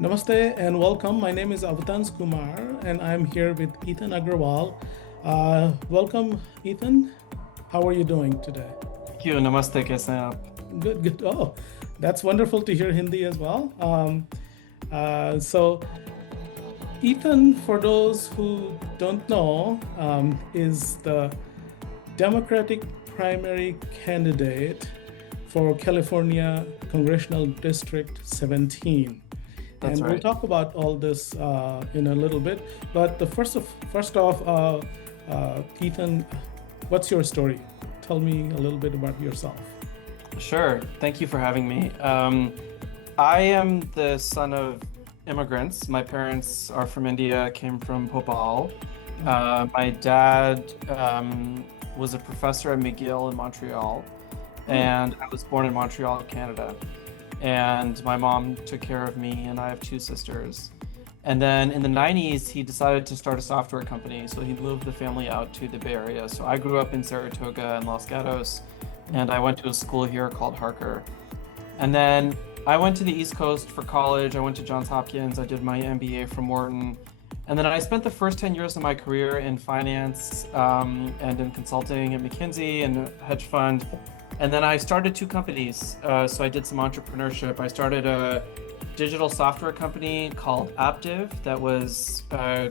Namaste and welcome. My name is Avtans Kumar and I'm here with Ethan Agarwal. Welcome, Ethan. How are you doing today? Thank you. Namaste, kaise hain aap? Good, good. Oh, that's wonderful to hear Hindi as well. So, Ethan, for those who don't know, is the Democratic primary candidate for California Congressional District 17. That's And we'll right. talk about all this in a little bit. But first off, Ethan, what's your story? Tell me a little bit about yourself. Sure. Thank you for having me. I am the son of immigrants. My parents are from India, came from Bhopal. My dad was a professor at McGill in Montreal, Oh, and I was born in Montreal, Canada. And my mom took care of me, and I have two sisters. And then in the 90s, he decided to start a software company. So he moved the family out to the Bay Area. So I grew up in Saratoga and Los Gatos, and I went to a school here called Harker. And then I went to the East Coast for college. I went to Johns Hopkins. I did my MBA from Wharton. And then I spent the first 10 years of my career in finance and in consulting at McKinsey and a hedge fund. And then I started two companies. So I did some entrepreneurship. I started a digital software company called Aptiv that was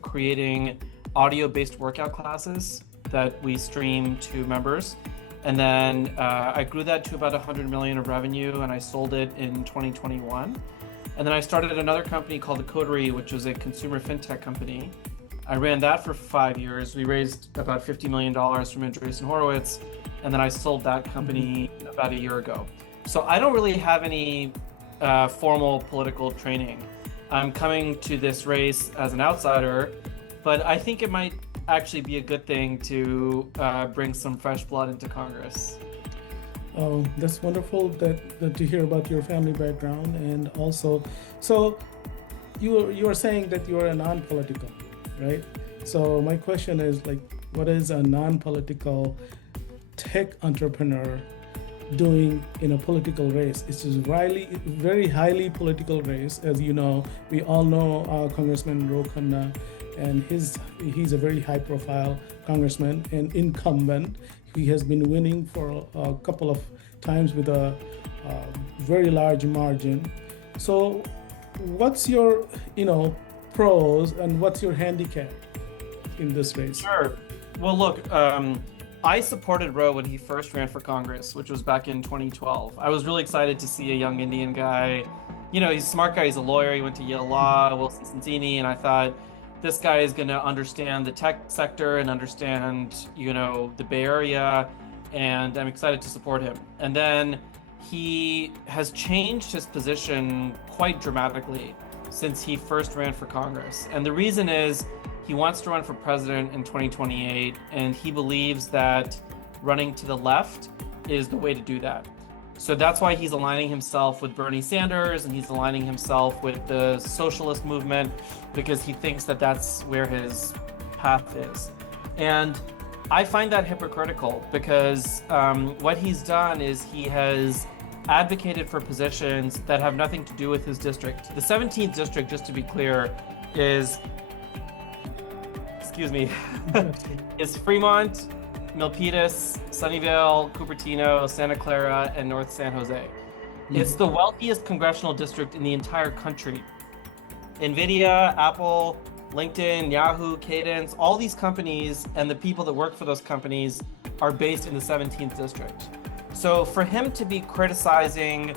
creating audio-based workout classes that we stream to members. And then I grew that to about 100 million of revenue, and I sold it in 2021. And then I started another company called The Coterie, which was a consumer fintech company. I ran that for 5 years. We raised about $50 million from Andreessen Horowitz, and then I sold that company about a year ago. So I don't really have any formal political training. I'm coming to this race as an outsider, but I think it might actually be a good thing to bring some fresh blood into Congress. that's wonderful that to hear about your family background and also, so you are saying that you are a non-political, right? So my question is like, what is a non-political tech entrepreneur doing in a political race? It's a very highly political race, as you know. We all know Congressman Ro Khanna, and he's a very high-profile congressman and incumbent. He has been winning for a couple of times with a very large margin. So, what's your pros and what's your handicap in this race? Sure. Well, look, I supported Ro when he first ran for Congress, which was back in 2012. I was really excited to see a young Indian guy. You know, he's a smart guy. He's a lawyer. He went to Yale Law, Wilson Sonsini, and I thought this guy is going to understand the tech sector and understand, the Bay Area, and I'm excited to support him. And then he has changed his position quite dramatically since he first ran for Congress. And the reason is he wants to run for president in 2028, and he believes that running to the left is the way to do that. So that's why he's aligning himself with Bernie Sanders, and he's aligning himself with the socialist movement, because he thinks that that's where his path is. And I find that hypocritical because what he's done is he has advocated for positions that have nothing to do with his district. The 17th district, just to be clear, is, excuse me, is Fremont, Milpitas, Sunnyvale, Cupertino, Santa Clara, and North San Jose. It's the wealthiest congressional district in the entire country. NVIDIA, Apple, LinkedIn, Yahoo, Cadence, all these companies and the people that work for those companies are based in the 17th district. So for him to be criticizing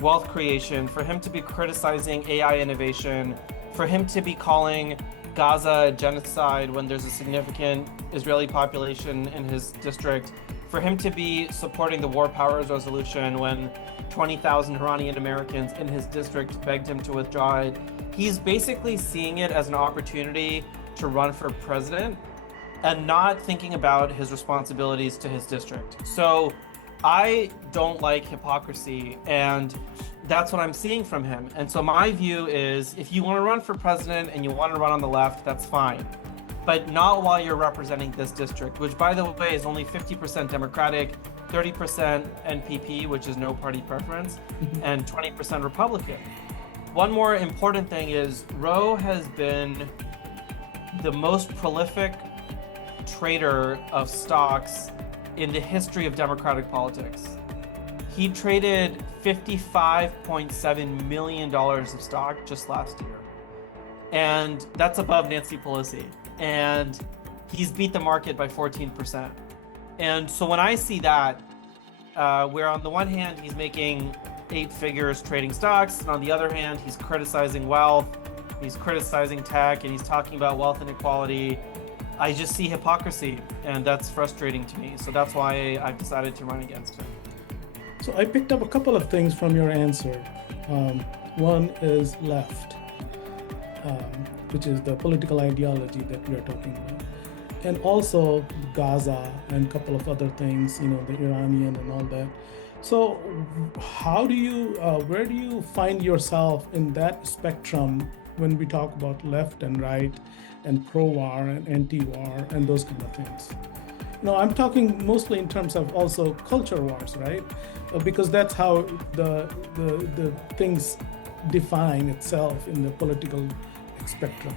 wealth creation, for him to be criticizing AI innovation, for him to be calling Gaza genocide when there's a significant Israeli population in his district, for him to be supporting the War Powers Resolution when 20,000 Iranian Americans in his district begged him to withdraw it, he's basically seeing it as an opportunity to run for president and not thinking about his responsibilities to his district. So I don't like hypocrisy, and that's what I'm seeing from him. And so my view is, if you want to run for president and you want to run on the left, that's fine. But not while you're representing this district, which, by the way, is only 50% Democratic, 30% NPP, which is no party preference, and 20% Republican. one more important thing is Ro has been the most prolific trader of stocks in the history of democratic politics. He traded $55.7 million of stock just last year. And that's above Nancy Pelosi. And he's beat the market by 14%. And so when I see that, where on the one hand, he's making 8 figures trading stocks, and on the other hand, he's criticizing wealth, he's criticizing tech, and he's talking about wealth inequality, I just see hypocrisy, and that's frustrating to me. So that's why I've decided to run against him. So I picked up a couple of things from your answer. One is left, which is the political ideology that we are talking about. And also Gaza and a couple of other things, you know, the Iranian and all that. So how do you, where do you find yourself in that spectrum when we talk about left and right and pro-war and anti-war and those kind of things? You know, I'm talking mostly in terms of also culture wars, right? Because that's how the things define itself in the political spectrum.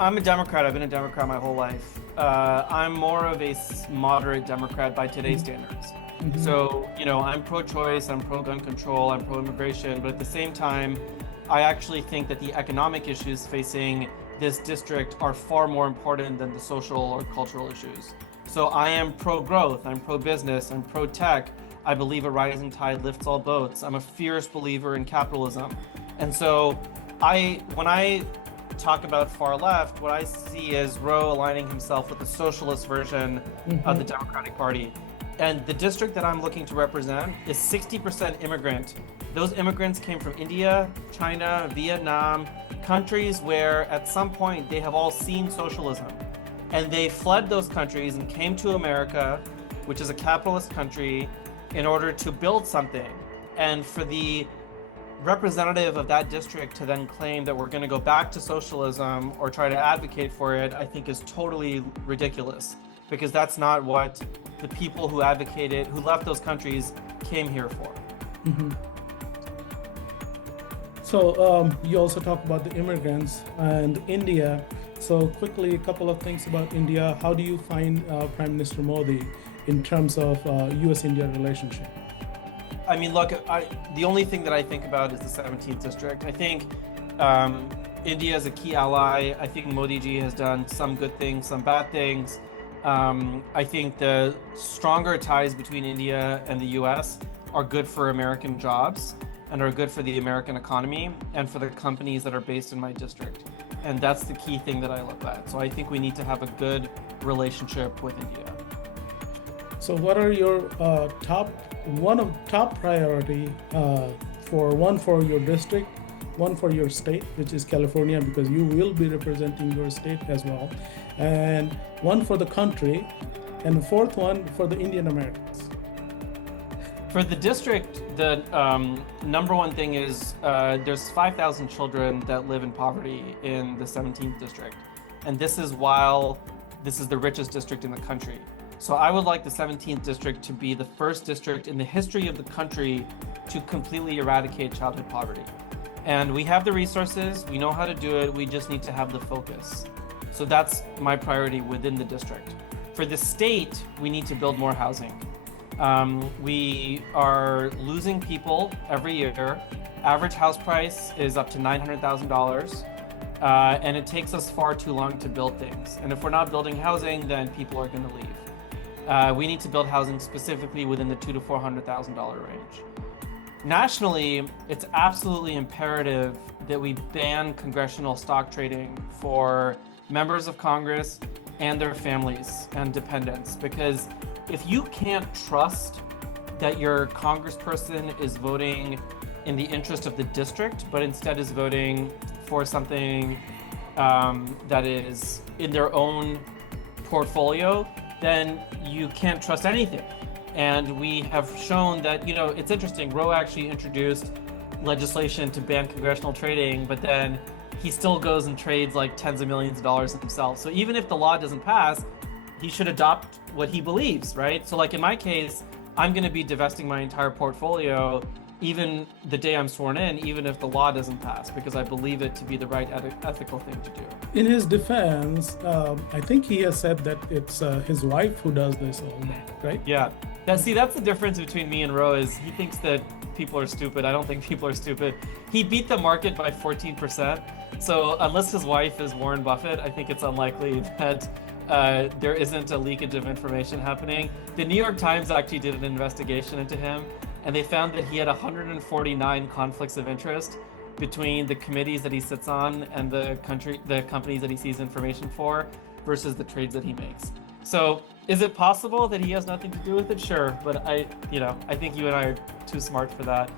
I'm a Democrat. I've been a Democrat my whole life. I'm more of a moderate Democrat by today's standards. Mm-hmm. So, you know, I'm pro-choice, I'm pro-gun control, I'm pro-immigration, but at the same time, I actually think that the economic issues facing this district are far more important than the social or cultural issues. So I am pro-growth, I'm pro-business, I'm pro-tech. I believe a rising tide lifts all boats. I'm a fierce believer in capitalism. And so when I talk about far left, what I see is Ro aligning himself with the socialist version of the Democratic Party. And the district that I'm looking to represent is 60% immigrant. Those immigrants came from India, China, Vietnam, countries where at some point they have all seen socialism. And they fled those countries and came to America, which is a capitalist country, in order to build something. And for the representative of that district to then claim that we're going to go back to socialism or try to advocate for it, I think is totally ridiculous, because that's not what the people who advocated, who left those countries, came here for. Mm-hmm. So you also talk about the immigrants and India. So quickly, a couple of things about India. How do you find Prime Minister Modi in terms of US-India relationship? I mean, look, the only thing that I think about is the 17th district. I think India is a key ally. I think Modi ji has done some good things, some bad things. I think the stronger ties between India and the US are good for American jobs and are good for the American economy and for the companies that are based in my district. And that's the key thing that I look at. So I think we need to have a good relationship with India. So what are your top priority for your district, one for your state, which is California, because you will be representing your state as well, and one for the country, and the fourth one for the Indian Americans? For the district, the number one thing is there's 5,000 children that live in poverty in the 17th district. And this is while this is the richest district in the country. So I would like the 17th district to be the first district in the history of the country to completely eradicate childhood poverty. And we have the resources, we know how to do it, we just need to have the focus. So that's my priority within the district. For the state, we need to build more housing. We are losing people every year. Average house price is up to $900,000. And it takes us far too long to build things. And if we're not building housing, then people are going to leave. We need to build housing specifically within the $200,000 to $400,000 range. Nationally, it's absolutely imperative that we ban congressional stock trading for members of Congress and their families and dependents, because if you can't trust that your congressperson is voting in the interest of the district, but instead is voting for something that is in their own portfolio, then you can't trust anything. And we have shown that, you know, it's interesting, Ro actually introduced legislation to ban congressional trading, but then he still goes and trades like tens of millions of dollars himself. So even if the law doesn't pass, he should adopt what he believes, right? So like in my case, I'm going to be divesting my entire portfolio even the day I'm sworn in, even if the law doesn't pass, because I believe it to be the right ethical thing to do. In his defense, I think he has said that it's his wife who does this all day, right? Yeah. Now, see, that's the difference between me and Ro is he thinks that people are stupid. I don't think people are stupid. He beat the market by 14%. So unless his wife is Warren Buffett, I think it's unlikely that there isn't a leakage of information happening. The New York Times actually did an investigation into him, and they found that he had 149 conflicts of interest between the committees that he sits on and the companies that he sees information for versus the trades that he makes. So is it possible that he has nothing to do with it? Sure, but I think you and I are too smart for that.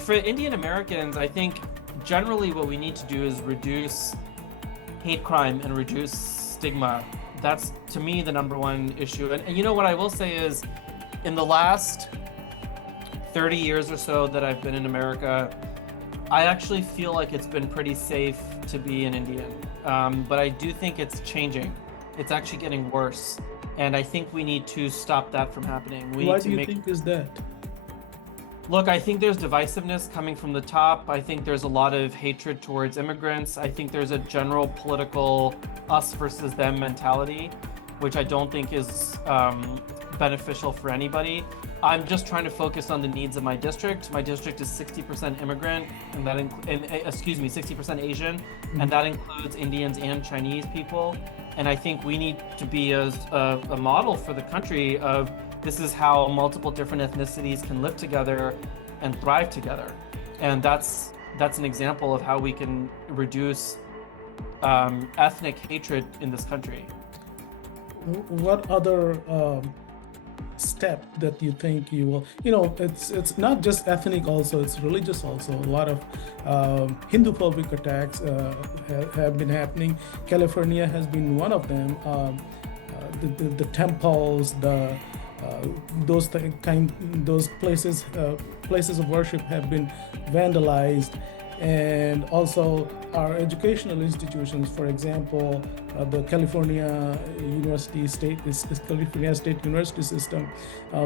For Indian Americans, I think generally what we need to do is reduce hate crime and reduce stigma. That's, to me, the number one issue. And you know what I will say is, in the last 30 years or so that I've been in America, I actually feel like it's been pretty safe to be an Indian. But I do think it's changing. It's actually getting worse. And I think we need to stop that from happening. Why do you think is that? Look, I think there's divisiveness coming from the top. I think there's a lot of hatred towards immigrants. I think there's a general political us versus them mentality, which I don't think is beneficial for anybody. I'm just trying to focus on the needs of my district. My district is 60% immigrant, and that 60% Asian, and that includes Indians and Chinese people. And I think we need to be a model for the country of this is how multiple different ethnicities can live together and thrive together. And that's an example of how we can reduce ethnic hatred in this country. What other step that you think you will, it's not just ethnic, also it's religious also. A lot of Hindu phobic attacks have been happening. California has been one of them. The temples, those places of worship have been vandalized. And also our educational institutions, for example, the California California State University system,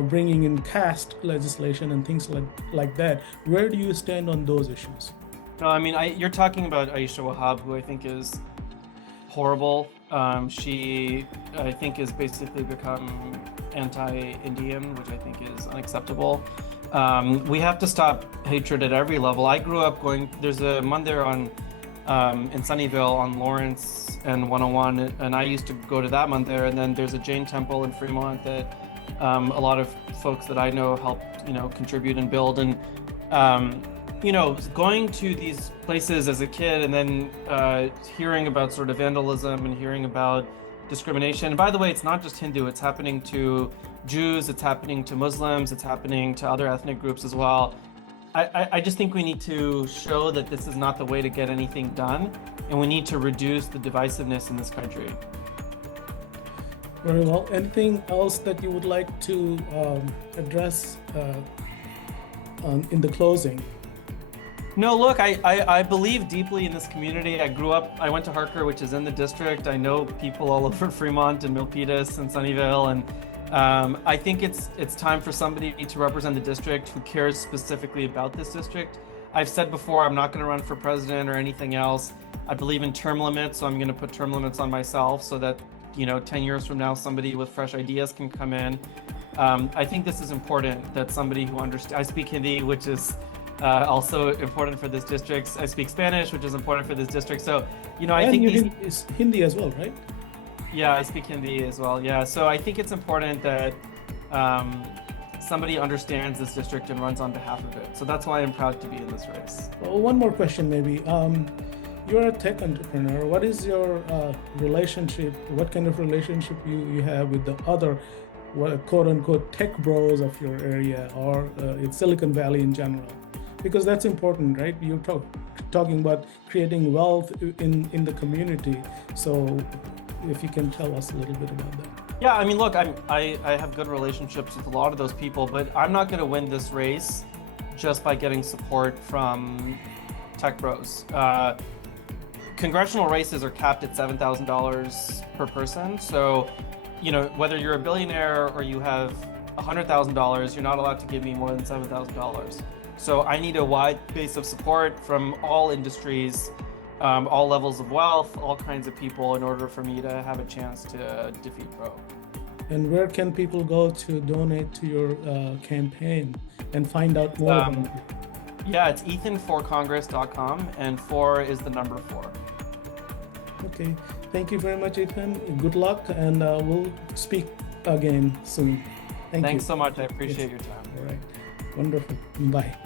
bringing in caste legislation and things like that. Where do you stand on those issues? No, I mean, you're talking about Aisha Wahab, who I think is horrible. She, I think, has basically become anti-Indian, which I think is unacceptable. We have to stop hatred at every level. I grew up there's a mandir in Sunnyvale on Lawrence and 101, and I used to go to that mandir, and then there's a Jain temple in Fremont that a lot of folks that I know helped, contribute and build. And, going to these places as a kid and then hearing about sort of vandalism and hearing about discrimination. And by the way, it's not just Hindu, it's happening to Jews, it's happening to Muslims, it's happening to other ethnic groups as well. I just think we need to show that this is not the way to get anything done, and we need to reduce the divisiveness in this country. Very well. Anything else that you would like to address in the closing? No, look, I believe deeply in this community. I went to Harker, which is in the district. I know people all over Fremont and Milpitas and Sunnyvale, and I think it's time for somebody to represent the district who cares specifically about this district. I've said before, I'm not going to run for president or anything else. I believe in term limits, so I'm going to put term limits on myself so that 10 years from now, somebody with fresh ideas can come in. I think this is important, that somebody who understands. I speak Hindi, which is also important for this district. I speak Spanish, which is important for this district. So, I think is Hindi as well, right? Yeah, I speak Hindi as well. Yeah, so I think it's important that somebody understands this district and runs on behalf of it. So that's why I'm proud to be in this race. Well, one more question, maybe. You're a tech entrepreneur. What is your relationship? What kind of relationship you have with the other, quote unquote, tech bros of your area, or in Silicon Valley in general? Because that's important, right? You're talking about creating wealth in the community. So if you can tell us a little bit about that. Yeah, I mean, look, I have good relationships with a lot of those people, but I'm not going to win this race just by getting support from tech bros. Congressional races are capped at $7,000 per person. So, whether you're a billionaire or you have $100,000, you're not allowed to give me more than $7,000. So I need a wide base of support from all industries, all levels of wealth, all kinds of people in order for me to have a chance to defeat Ro. And where can people go to donate to your campaign and find out more about it? Yeah, it's ethan4congress.com, and 4 is the number 4. Okay, thank you very much, Ethan. Good luck, and we'll speak again soon. Thanks Thanks so much. I appreciate your time. All right, wonderful. Bye.